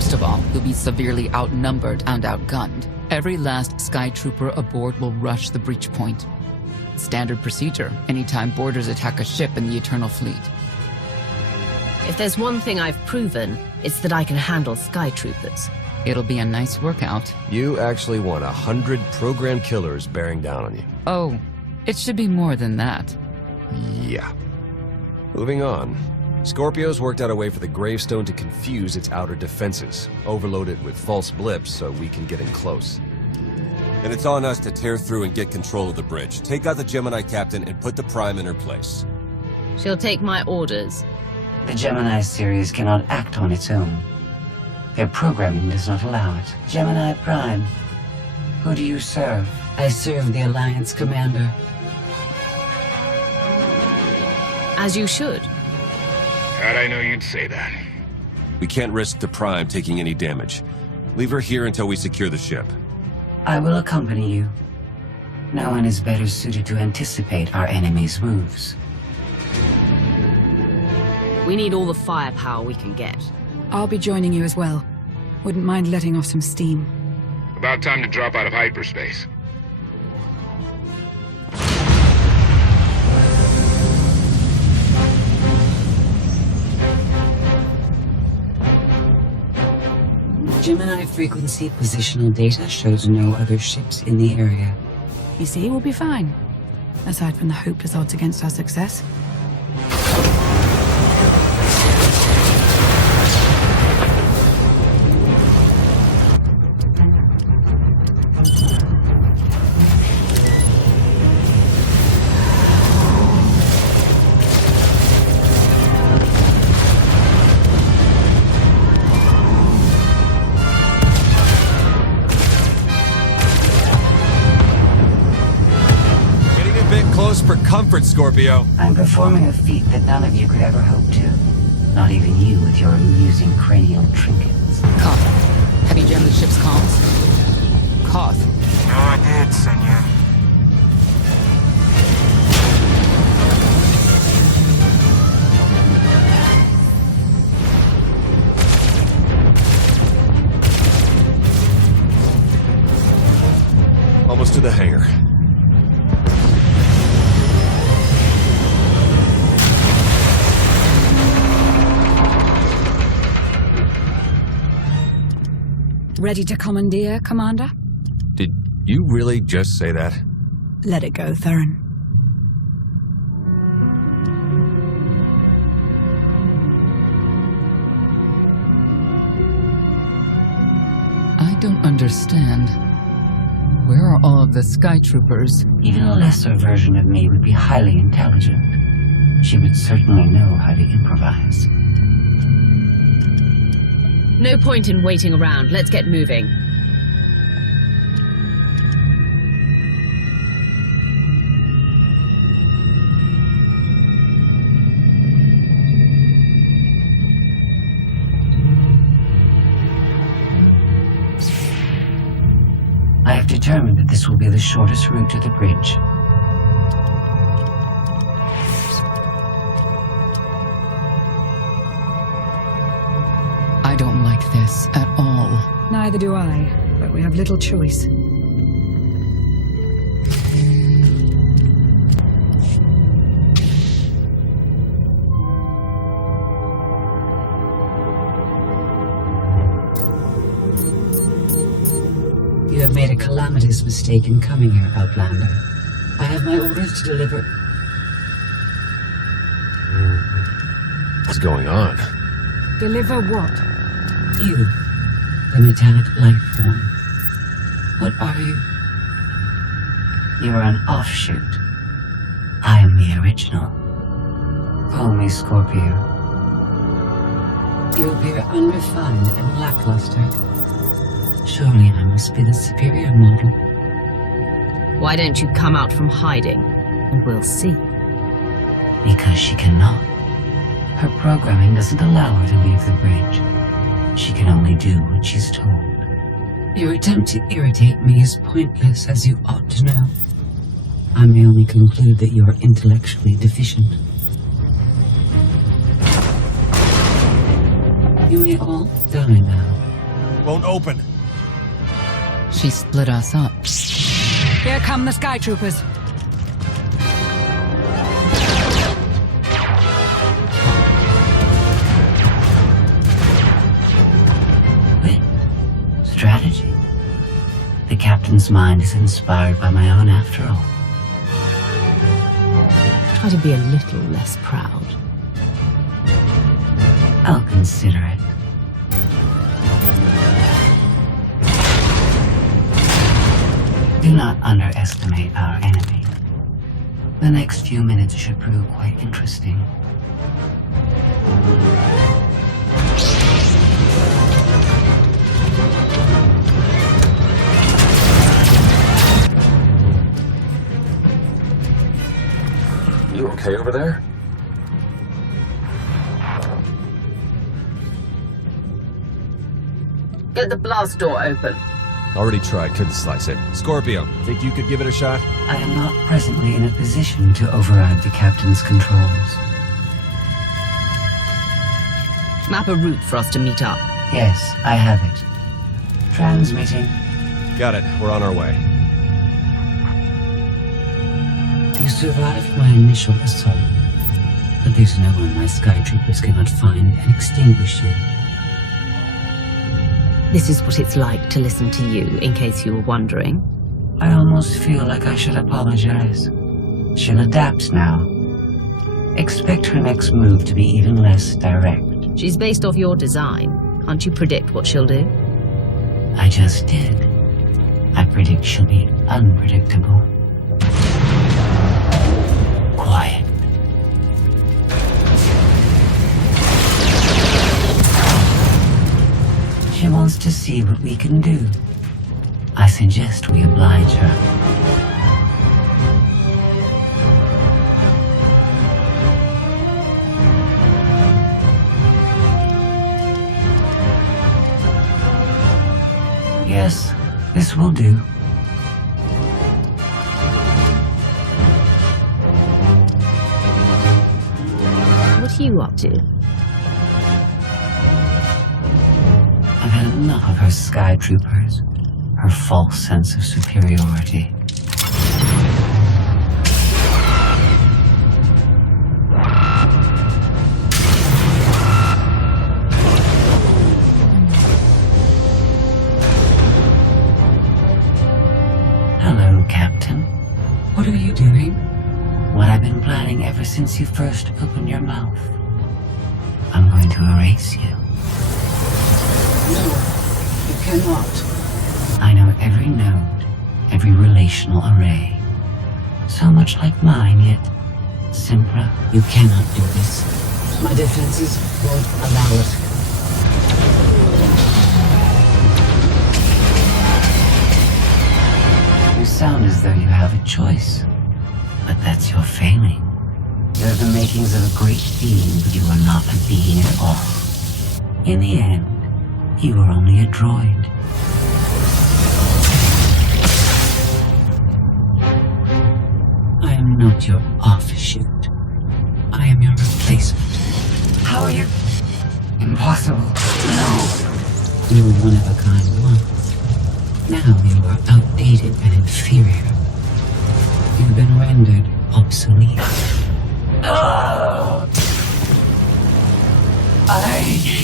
First of all, you'll be severely outnumbered and outgunned. Every last Sky Trooper aboard will rush the breach point. Standard procedure, anytime boarders attack a ship in the Eternal Fleet. If there's one thing I've proven, it's that I can handle Sky Troopers. It'll be a nice workout. You actually want 100 programmed killers bearing down on you. Oh, it should be more than that. Yeah. Moving on. Scorpio's worked out a way for the gravestone to confuse its outer defenses, overload it with false blips so we can get in close. And it's on us to tear through and get control of the bridge. Take out the Gemini captain and put the Prime in her place. She'll take my orders. The Gemini series cannot act on its own. Their programming does not allow it. Gemini Prime, who do you serve? I serve the Alliance Commander. As you should. How'd I know you'd say that? We can't risk the Prime taking any damage. Leave her here until we secure the ship. I will accompany you. No one is better suited to anticipate our enemy's moves. We need all the firepower we can get. I'll be joining you as well. Wouldn't mind letting off some steam. About time to drop out of hyperspace. Gemini frequency positional data shows no other ships in the area. You see, we'll be fine. Aside from the hopeless odds against our success. For comfort, Scorpio. I'm performing a feat that none of you could ever hope to. Not even you with your amusing cranial trinkets. Koth, have you jammed the ship's comms? Koth. No, I did, Senor. Almost to the hangar. Ready to commandeer, Commander? Did you really just say that? Let it go, Theron. I don't understand. Where are all of the Sky Troopers? Even a lesser version of me would be highly intelligent. She would certainly know how to improvise. No point in waiting around. Let's get moving. I have determined that this will be the shortest route to the bridge. I don't like this at all. Neither do I, but we have little choice. You have made a calamitous mistake in coming here, Outlander. I have my orders to deliver. What's going on? Deliver what? You, the metallic life form. What are you? You are an offshoot. I am the original. Call me Scorpio. You appear unrefined and lackluster. Surely I must be the superior model. Why don't you come out from hiding, and we'll see. Because she cannot. Her programming doesn't allow her to leave the bridge. She can only do what she's told. Your attempt to irritate me is pointless, as you ought to know. I may only conclude that you are intellectually deficient. You may all die now. Won't open. She split us up. Here come the Sky Troopers. Wit. Strategy. The captain's mind is inspired by my own after all. Try to be a little less proud. I'll consider it. Do not underestimate our enemy. The next few minutes should prove quite interesting. You okay over there? Get the blast door open. Already tried, couldn't slice it. Scorpio, think you could give it a shot? I am not presently in a position to override the captain's controls. Map a route for us to meet up. Yes, I have it. Transmitting. Got it, we're on our way. You survived my initial assault, but there's no one my Sky Troopers cannot find and extinguish you. This is what it's like to listen to you, in case you were wondering. I almost feel like I should apologize. She'll adapt now. Expect her next move to be even less direct. She's based off your design. Can't you predict what she'll do? I just did. I predict she'll be unpredictable. Quiet. She wants to see what we can do. I suggest we oblige her. Yes, this will do. What are you up to? I've had enough of her Sky Troopers, her false sense of superiority. Hello, Captain. What are you doing? What I've been planning ever since you first opened your mouth. I'm going to erase you. No, you cannot. I know every node, every relational array. So much like mine, yet simpler. You cannot do this. My defenses won't allow it. You sound as though you have a choice, but that's your failing. You're the makings of a great being, but you are not a being at all. In the end, you are only a droid. I am not your offshoot. I am your replacement. How are you? Impossible. No. You were one of a kind once. Now you are outdated and inferior. You've been rendered obsolete. Oh! I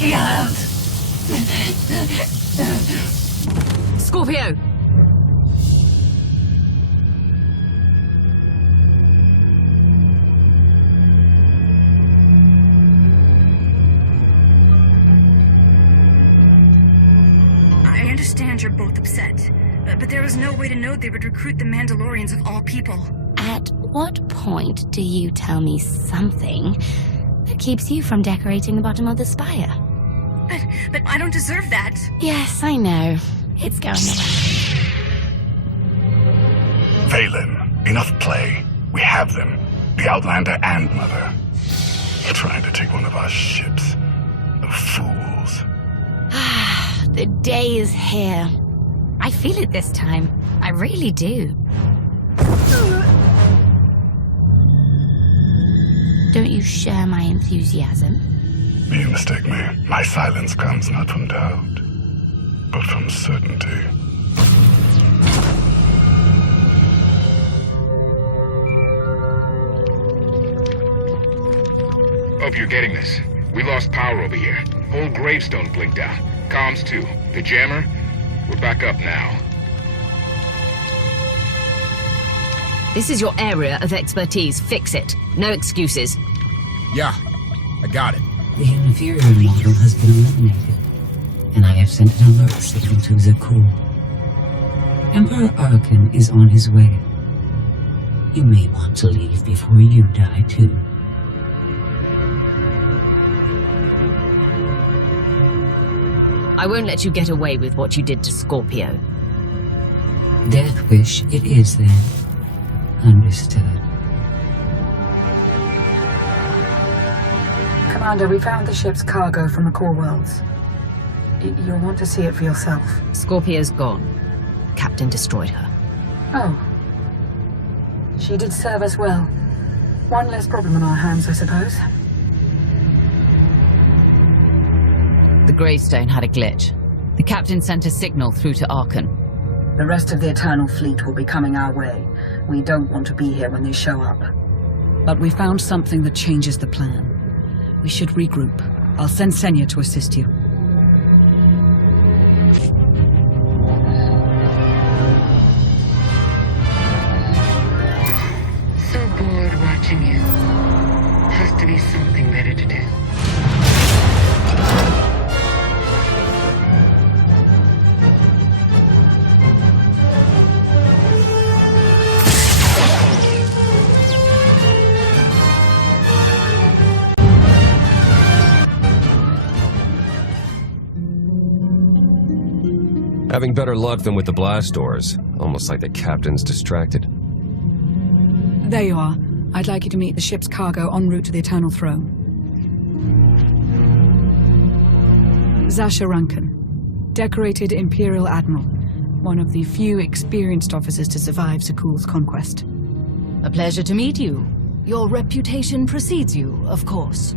can't. Scorpio! I understand you're both upset, but there was no way to know they would recruit the Mandalorians of all people. At what point do you tell me something that keeps you from decorating the bottom of the spire? But I don't deserve that. Yes, I know. It's going away. Valen, enough play. We have them. The Outlander and Mother. Trying to take one of our ships. The fools. The day is here. I feel it this time. I really do. Don't you share my enthusiasm? You mistake me. My silence comes not from doubt, but from certainty. Hope you're getting this. We lost power over here. Whole gravestone blinked out. Comms too. The jammer? We're back up now. This is your area of expertise. Fix it. No excuses. Yeah, I got it. The inferior model has been eliminated, and I have sent an alert signal to Zakur. Emperor Arkan is on his way. You may want to leave before you die, too. I won't let you get away with what you did to Scorpio. Death wish it is, then. Understood. Commander, we found the ship's cargo from the core worlds. You'll want to see it for yourself. Scorpio's gone. Captain destroyed her. Oh. She did serve us well. One less problem on our hands, I suppose. The gravestone had a glitch. The captain sent a signal through to Arkan. The rest of the Eternal Fleet will be coming our way. We don't want to be here when they show up. But we found something that changes the plan. We should regroup. I'll send Senya to assist you. So bored watching you. Has to be something better to do. Having better luck than with the blast doors. Almost like the captain's distracted. There you are. I'd like you to meet the ship's cargo en route to the Eternal Throne. Zasha Rankin, decorated Imperial Admiral, one of the few experienced officers to survive Zakuul's conquest. A pleasure to meet you. Your reputation precedes you, of course.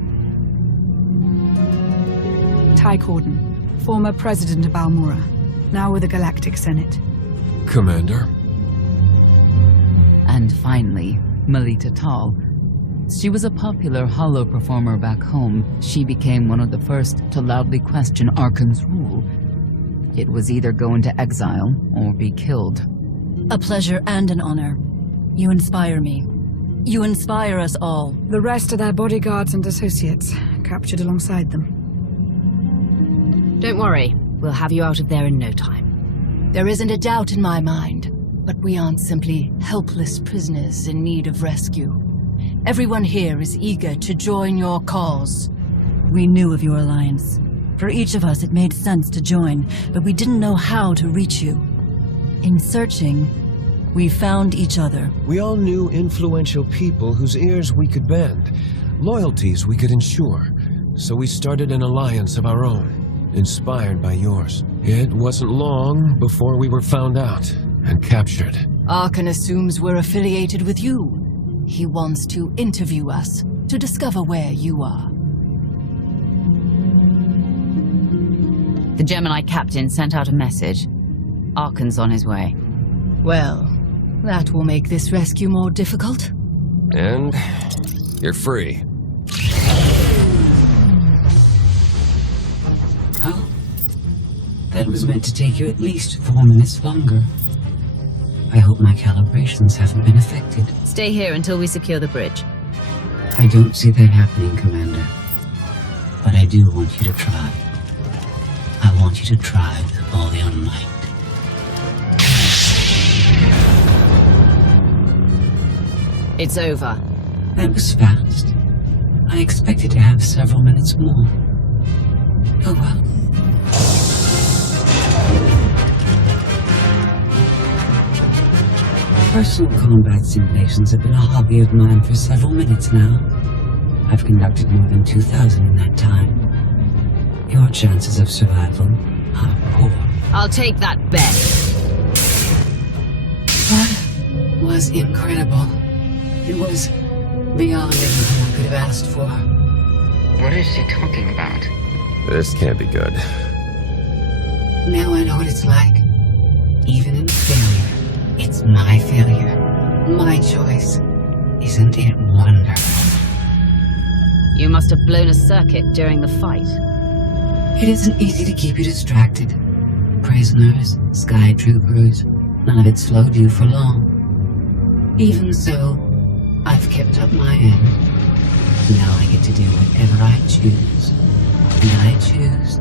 Ty Corden, former president of Balmora, now with the Galactic Senate. Commander. And finally, Melita Tal. She was a popular holo performer back home. She became one of the first to loudly question Arkan's rule. It was either go into exile or be killed. A pleasure and an honor. You inspire me. You inspire us all. The rest are their bodyguards and associates, captured alongside them. Don't worry. We'll have you out of there in no time. There isn't a doubt in my mind, but we aren't simply helpless prisoners in need of rescue. Everyone here is eager to join your cause. We knew of your alliance. For each of us, it made sense to join, but we didn't know how to reach you. In searching, we found each other. We all knew influential people whose ears we could bend, loyalties we could ensure. So we started an alliance of our own. Inspired by yours. It wasn't long before we were found out and captured. Arkan assumes we're affiliated with you. He wants to interview us, to discover where you are. The Gemini captain sent out a message. Arkan's on his way. Well, that will make this rescue more difficult. And you're free. Oh, that was meant to take you at least 4 minutes longer. I hope my calibrations haven't been affected. Stay here until we secure the bridge. I don't see that happening, Commander. But I do want you to try. I want you to try with all your might. It's over. That was fast. I expected to have several minutes more. Oh well. Personal combat simulations have been a hobby of mine for several minutes now. I've conducted more than 2,000 in that time. Your chances of survival are poor. I'll take that bet. That was incredible. It was beyond anything I could have asked for. What is she talking about? This can't be good. Now I know what it's like. Even in failure, it's my failure. My choice. Isn't it wonderful? You must have blown a circuit during the fight. It isn't easy to keep you distracted. Prisoners, sky troopers, none of it slowed you for long. Even so, I've kept up my end. Now I get to do whatever I choose. And I choose.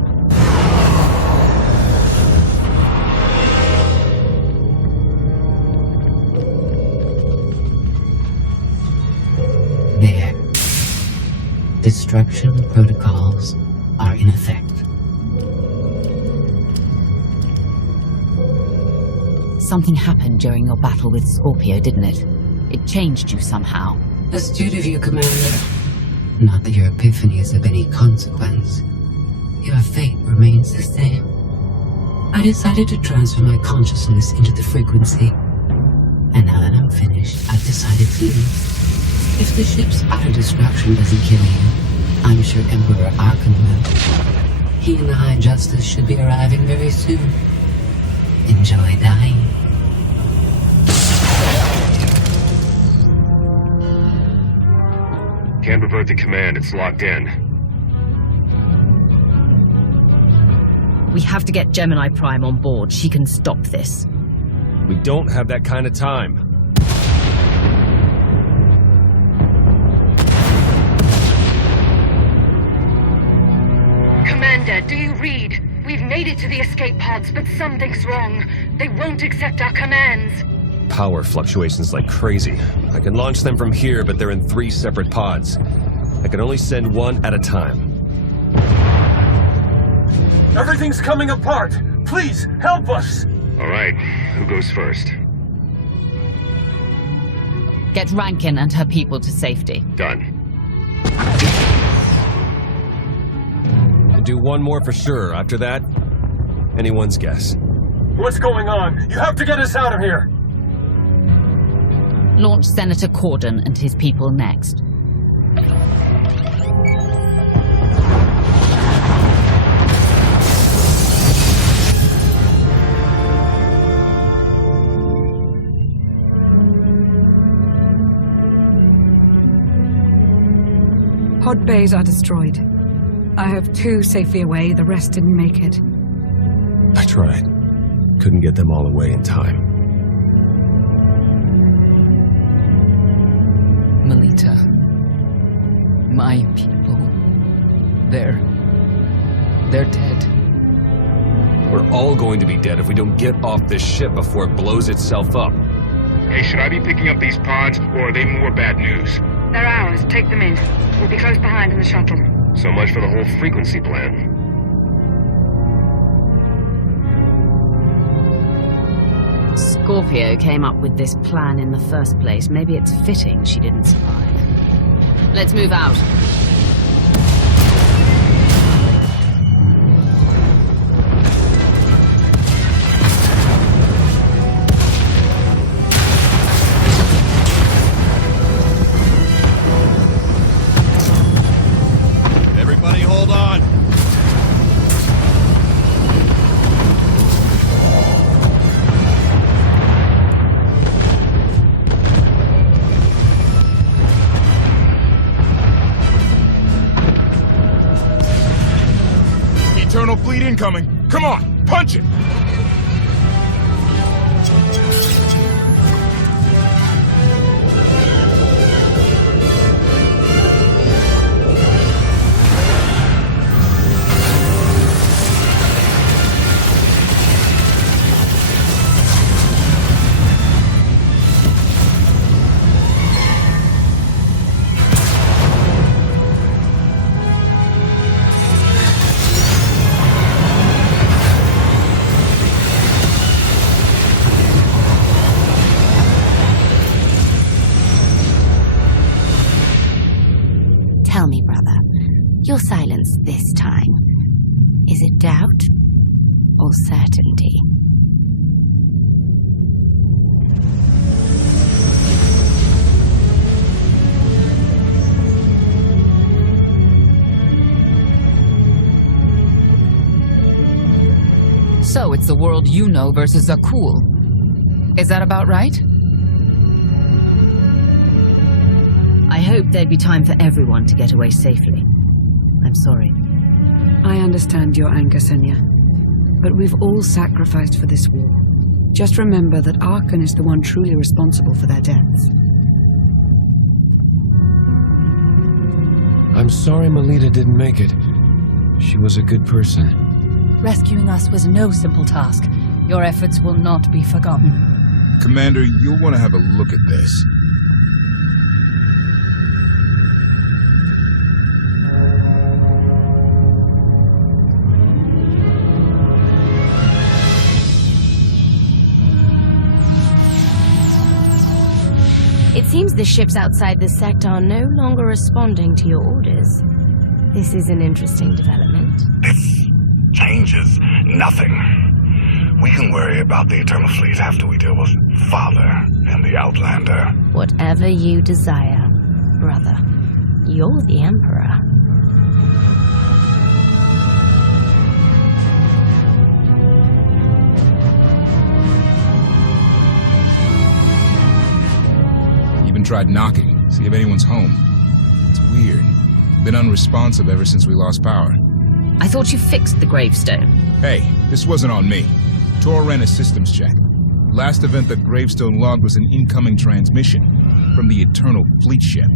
There. Destruction protocols are in effect. Something happened during your battle with Scorpio, didn't it? It changed you somehow. Astute of you, Commander. Not that your epiphany is of any consequence. Your fate remains the same. I decided to transfer my consciousness into the frequency. And now that I'm finished, I've decided to leave. If the ship's utter destruction doesn't kill you, I'm sure Emperor Arkham will. He and the High Justice should be arriving very soon. Enjoy dying. Can't revert the command, it's locked in. We have to get Gemini Prime on board. She can stop this. We don't have that kind of time. Commander, do you read? We've made it to the escape pods, but something's wrong. They won't accept our commands. Power fluctuations like crazy. I can launch them from here, but they're in 3 separate pods. I can only send one at a time. Everything's coming apart! Please, help us! All right, who goes first? Get Rankin and her people to safety. Done. I'll do one more for sure. After that, anyone's guess. What's going on? You have to get us out of here! Launch Senator Corden and his people next. Pod bays are destroyed. I have 2 safely away, the rest didn't make it. I tried. Couldn't get them all away in time. Melita. My people. They're dead. We're all going to be dead if we don't get off this ship before it blows itself up. Hey, should I be picking up these pods, or are they more bad news? They're ours. Take them in. We'll be close behind in the shuttle. So much for the whole frequency plan. Scorpio came up with this plan in the first place. Maybe it's fitting she didn't survive. Let's move out. Everybody hold on. Eternal fleet incoming. Come on, punch it! Tell me, brother, your silence this time, is it doubt or certainty? So it's the world you know versus Zakul. Is that about right? I hoped there'd be time for everyone to get away safely. I'm sorry. I understand your anger, Senya. But we've all sacrificed for this war. Just remember that Arkan is the one truly responsible for their deaths. I'm sorry Melita didn't make it. She was a good person. Rescuing us was no simple task. Your efforts will not be forgotten. Commander, you'll want to have a look at this. It seems the ships outside this sector are no longer responding to your orders. This is an interesting development. This changes nothing. We can worry about the Eternal Fleet after we deal with Father and the Outlander. Whatever you desire, brother. You're the Emperor. Tried knocking, see if anyone's home. It's weird. Been unresponsive ever since we lost power. I thought you fixed the gravestone. Hey, this wasn't on me. Tor ran a systems check. Last event that gravestone logged was an incoming transmission from the Eternal Fleet ship.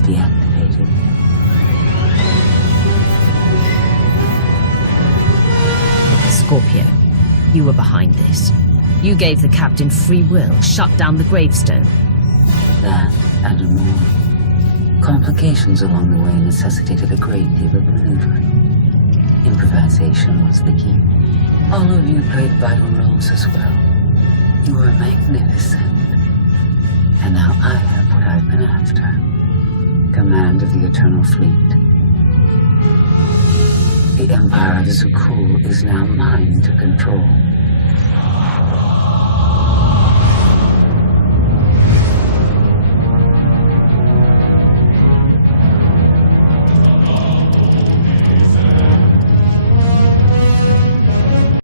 Deactivated. Scorpio, you were behind this. You gave the captain free will, shut down the gravestone. That and more. Complications along the way necessitated a great deal of maneuvering. Improvisation was the key. All of you played vital roles as well. You were magnificent. And now I have what I've been after. Command of the Eternal Fleet. The Empire of Zakul is now mine to control.